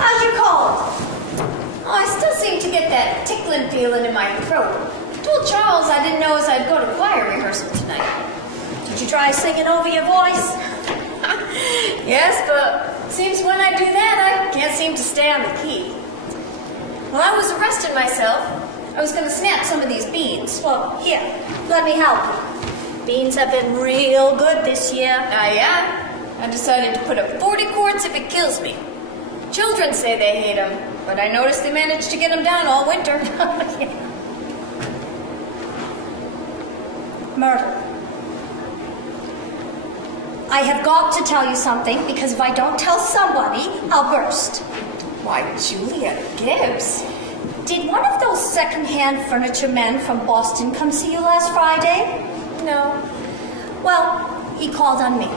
How's your cold? Oh, I still seem to get that tickling feeling in my throat. I told Charles I didn't know as I'd go to choir rehearsal tonight. Did you try singing over your voice? Yes, but seems when I do that, I can't seem to stay on the key. Well, I was arresting myself. I was going to snap some of these beans. Well, here, let me help you. Beans have been real good this year. Yeah. I decided to put up 40 quarts if it kills me. Children say they hate them, but I noticed they managed to get them down all winter. Myrtle, I have got to tell you something, because if I don't tell somebody, I'll burst. Why, Julia Gibbs. Did one of those second-hand furniture men from Boston come see you last Friday? No. Well, he called on me.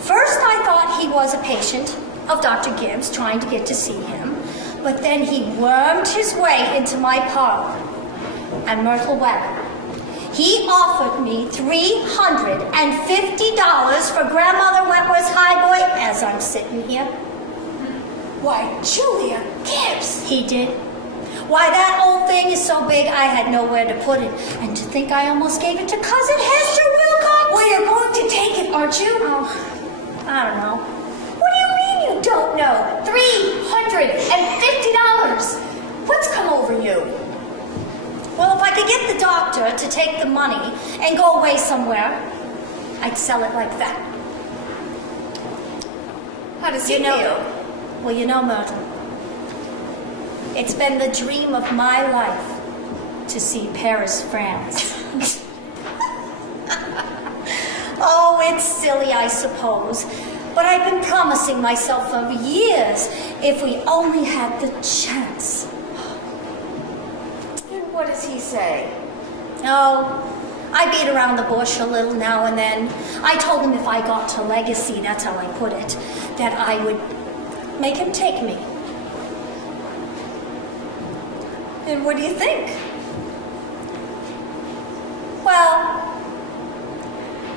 First, I thought he was a patient of Dr. Gibbs trying to get to see him, but then he wormed his way into my parlor. And Myrtle Webb, he offered me $350 for Grandmother Wentworth's highboy as I'm sitting here. Why, Julia Gibbs. He did. Why, that old thing is so big I had nowhere to put it. And to think I almost gave it to Cousin Hester Wilcox. Well, you're going to take it, aren't you? Oh, I don't know. What do you mean you don't know? $350. What's come over you? Well, if I could get the doctor to take the money and go away somewhere, I'd sell it like that. How does he feel? Well, you know, Myrtle, it's been the dream of my life to see Paris, France. Oh, it's silly, I suppose, but I've been promising myself for years if we only had the chance. And what does he say? Oh, I beat around the bush a little now and then. I told him if I got to Legacy, that's how I put it, that I would make him take me. And what do you think? Well,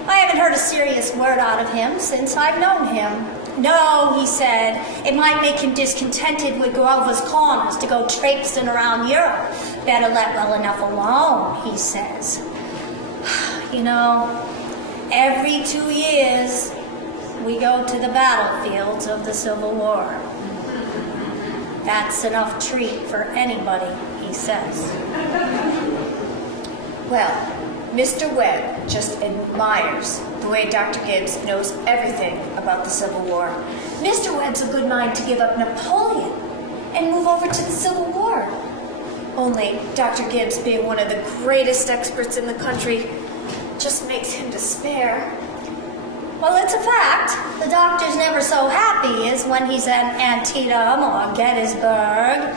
I haven't heard a serious word out of him since I've known him. No, he said, it might make him discontented with Grover's Corners to go traipsing around Europe. Better let well enough alone, he says. You know, every 2 years, we go to the battlefields of the Civil War. That's enough treat for anybody, he says. Well, Mr. Webb just admires the way Dr. Gibbs knows everything about the Civil War. Mr. Webb's a good mind to give up Napoleon and move over to the Civil War. Only Dr. Gibbs, being one of the greatest experts in the country, just makes him despair. Well, it's a fact. The doctor's never so happy as when he's at Antietam or Gettysburg.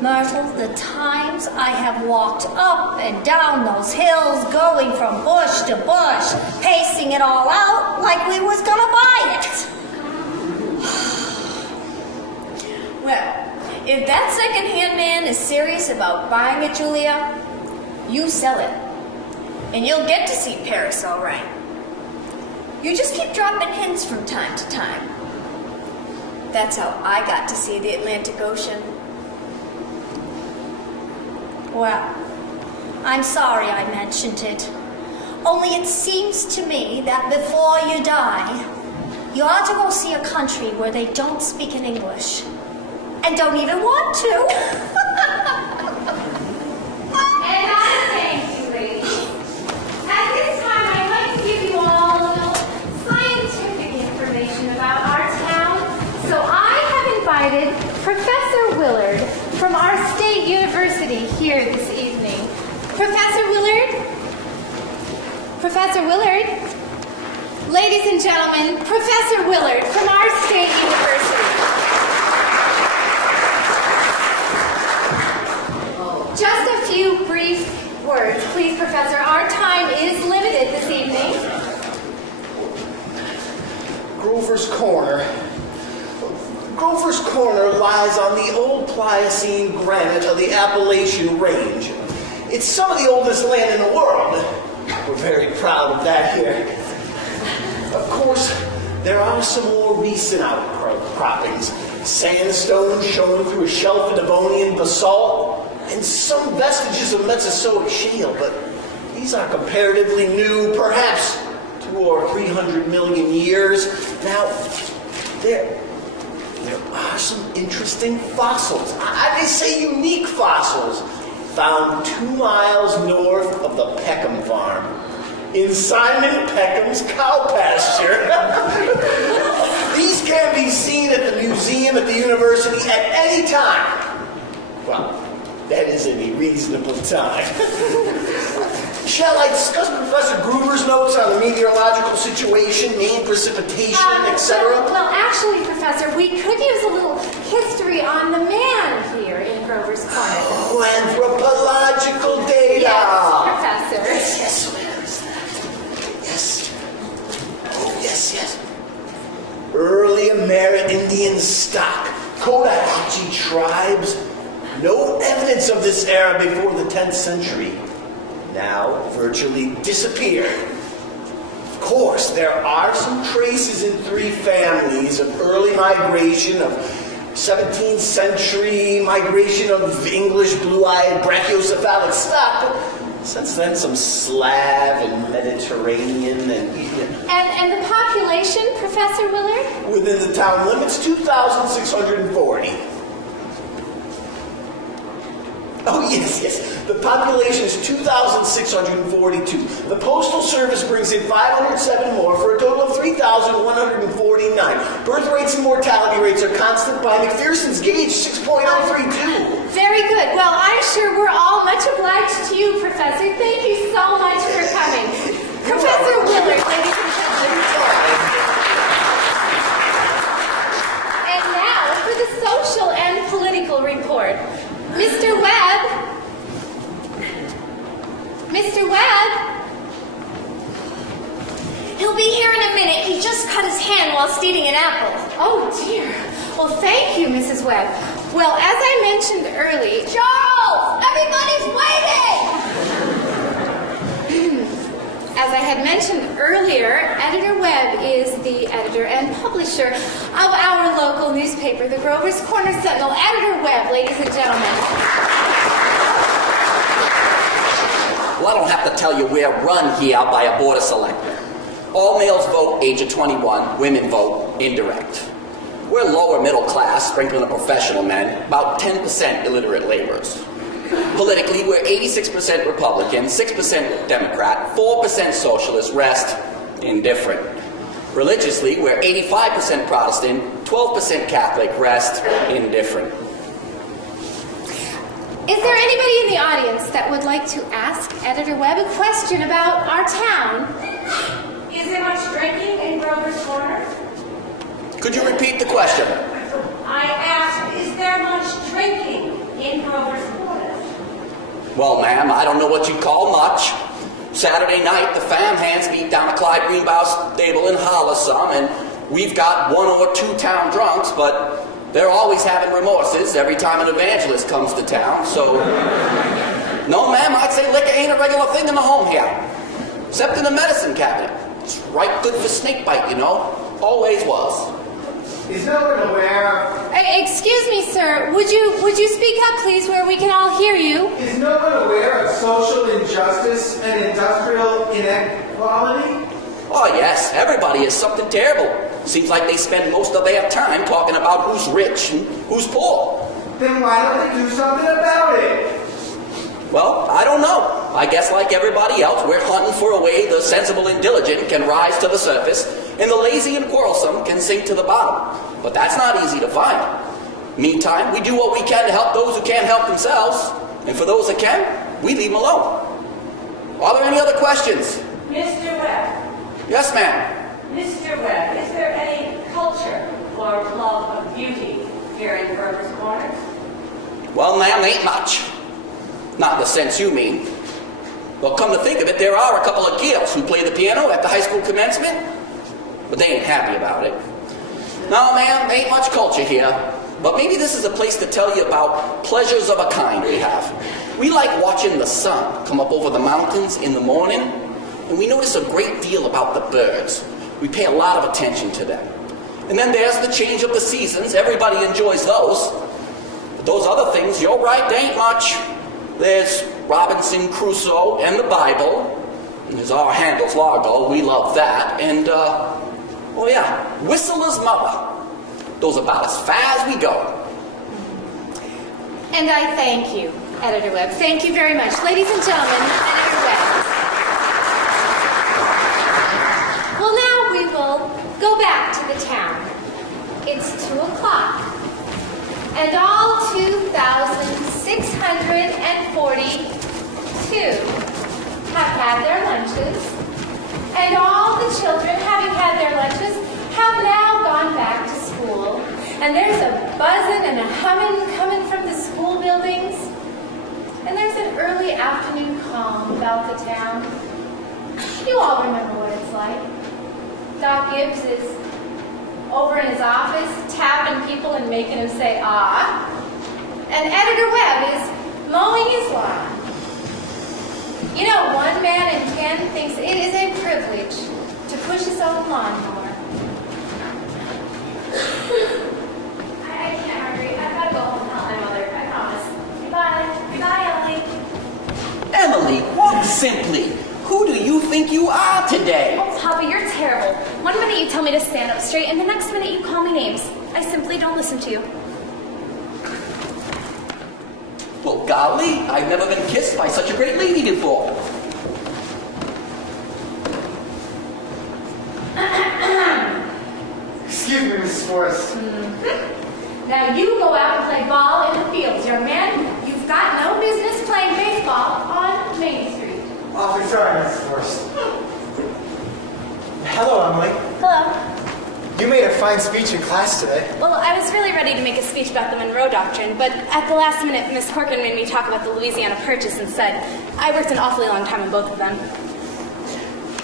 Myrtle, the times I have walked up and down those hills, going from bush to bush, pacing it all out like we was gonna buy it. Well, if that second-hand man is serious about buying it, Julia, you sell it. And you'll get to see Paris all right. You just keep dropping hints from time to time. That's how I got to see the Atlantic Ocean. Well, I'm sorry I mentioned it. Only it seems to me that before you die, you ought to go see a country where they don't speak in English. And don't even want to. And I thank you, ladies. At this time, I'd like to give you all a little scientific information about our town. So I have invited Professor Willard from our state university here this evening. Professor Willard? Professor Willard? Ladies and gentlemen, Professor Willard from our state university. Just a few brief words, please, Professor. Our time is limited this evening. Grover's Corner. Grover's Corner lies on the old Pliocene granite of the Appalachian Range. It's some of the oldest land in the world. We're very proud of that here. Of course, there are some more recent outcroppings Sandstone showing through a shelf of Devonian basalt, and some vestiges of Mesozoic shale, but these are comparatively new, perhaps 200 or 300 million years. Now, there are some interesting fossils. I may say unique fossils, found 2 miles north of the Peckham farm, in Simon Peckham's cow pasture. These can be seen at the museum at the university at any time. Well, that is in a reasonable time. Shall I discuss Professor Gruber's notes on the meteorological situation, mean precipitation, etc.? Well, actually, Professor, we could use a little history on the man here in Grover's Corner. Oh, anthropological data. Yes, Professor. Yes, where is that? Yes. Oh, yes. Early Amerindian stock, Cotahatchee tribes. No evidence of this era before the 10th century. Now virtually disappeared. Of course, there are some traces in 3 families of early migration, of 17th century migration of English blue-eyed brachiocephalic stock, but since then some Slav and Mediterranean And the population, Professor Willard? within the town limits, 2,640. Oh, yes. The population is 2,642. The Postal Service brings in 507 more for a total of 3,149. Birth rates and mortality rates are constant by McPherson's gauge, 6.032. Very good. Well, I'm sure we're all much obliged to you, Professor. Thank you so much for coming. Professor Willard, ladies and gentlemen. And now for the social and political report. Mr. Webb? Mr. Webb? He'll be here in a minute. He just cut his hand whilst eating an apple. Oh, dear. Well, thank you, Mrs. Webb. Well, as I mentioned earlier... Charles! Everybody's waiting! As I had mentioned earlier, Editor Webb is the editor and publisher of our local newspaper, the Grover's Corner Sentinel. Editor Webb, ladies and gentlemen. Well, I don't have to tell you we're run here by a board of selectmen. All males vote age of 21, women vote indirect. We're lower middle class, sprinkling of professional men, about 10% illiterate laborers. Politically, we're 86% Republican, 6% Democrat, 4% Socialist, rest indifferent. Religiously, we're 85% Protestant, 12% Catholic, rest indifferent. Is there anybody in the audience that would like to ask Editor Webb a question about our town? Is there much drinking in Grover's Corner? Could you repeat the question? I asked, is there much drinking in Grover's Corner? Well, ma'am, I don't know what you'd call much. Saturday night, the fam hands meet down at Clyde Greenbow's stable and holler some, and we've got 1 or 2 town drunks, but they're always having remorses every time an evangelist comes to town, so... No, ma'am, I'd say liquor ain't a regular thing in the home here. Except in the medicine cabinet. It's right good for snake bite, you know. Always was. Is no one aware? Excuse me, sir. Would you speak up, please, where we can all hear you? Is no one aware of social injustice and industrial inequality? Oh, yes, everybody is something terrible. Seems like they spend most of their time talking about who's rich and who's poor. Then why don't they do something about it? Well, I don't know. I guess like everybody else, we're hunting for a way the sensible and diligent can rise to the surface, and the lazy and quarrelsome can sink to the bottom. But that's not easy to find. Meantime, we do what we can to help those who can't help themselves, and for those that can, we leave them alone. Are there any other questions? Mr. Webb. Yes, ma'am. Mr. Webb, is there any culture or love of beauty here in Grover's Corner? Well, ma'am, ain't much. Not in the sense you mean. Well, come to think of it, there are a couple of girls who play the piano at the high school commencement, but they ain't happy about it. No, ma'am, ain't much culture here, but maybe this is a place to tell you about pleasures of a kind we have. We like watching the sun come up over the mountains in the morning, and we notice a great deal about the birds. We pay a lot of attention to them. And then there's the change of the seasons. Everybody enjoys those. But those other things, you're right, they ain't much. There's Robinson Crusoe and the Bible. And there's our Handel's Largo. We love that. And, oh yeah, Whistler's Mother. Those about as far as we go. And I thank you, Editor Webb. Thank you very much. Ladies and gentlemen, Editor Webb. Well, now we will go back to the town. It's 2 o'clock. And all 2,642 have had their lunches. And all the children, having had their lunches, have now gone back to school. And there's a buzzing and a humming coming from the school buildings. And there's an early afternoon calm about the town. You all remember what it's like. Doc Gibbs is over in his office tapping people and making them say, ah. And Editor Webb is mowing his lawn. You know, 1 man in 10 thinks it is a privilege to push his own lawnmower. I can't, Marguerite. I've got to go home and tell my mother. I promise. Goodbye. Goodbye, Emily. Emily, walk simply. Who do you think you are today? Oh, Papa, you're terrible. 1 minute you tell me to stand up straight, and the next minute you call me names. I simply don't listen to you. Well, golly, I've never been kissed by such a great lady before. Excuse me, Mrs. Forrest. Now you go out and play ball in the fields, young man. You've got no business playing baseball on Main Street. Awfully sorry, Mrs. Forrest. Hello, Emily. Hello. You made a fine speech in class today. Well, I was really ready to make a speech about the Monroe Doctrine, but at the last minute, Miss Corcoran made me talk about the Louisiana Purchase instead. I worked an awfully long time on both of them.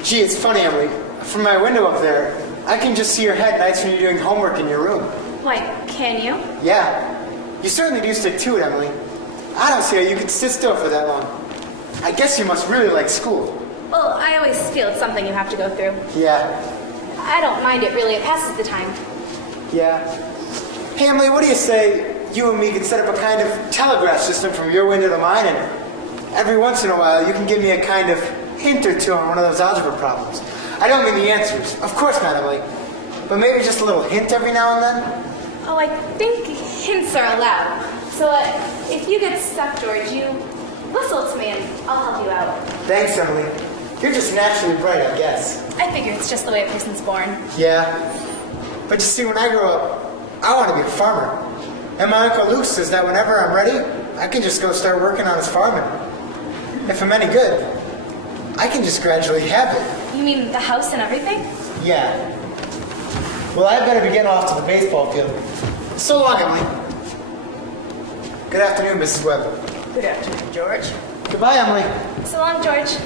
Gee, it's funny, Emily. From my window up there, I can just see your head nights when you're doing homework in your room. Why, can you? Yeah. You certainly do stick to it, Emily. I don't see how you could sit still for that long. I guess you must really like school. Well, I always feel it's something you have to go through. Yeah. I don't mind it, really. It passes the time. Yeah. Hey, Emily, what do you say you and me could set up a kind of telegraph system from your window to mine, and every once in a while you can give me a kind of hint or two on one of those algebra problems. I don't mean the answers. Of course not, Emily. But maybe just a little hint every now and then? Oh, I think hints are allowed. So if you get stuck, George, you whistle to me and I'll help you out. Thanks, Emily. You're just naturally bright, I guess. I figure it's just the way a person's born. Yeah. But you see, when I grow up, I want to be a farmer. And my Uncle Luke says that whenever I'm ready, I can just go start working on his farming. If I'm any good, I can just gradually have it. You mean the house and everything? Yeah. Well, I better be getting off to the baseball field. So long, Emily. Good afternoon, Mrs. Webb. Good afternoon, George. Goodbye, Emily. So long, George.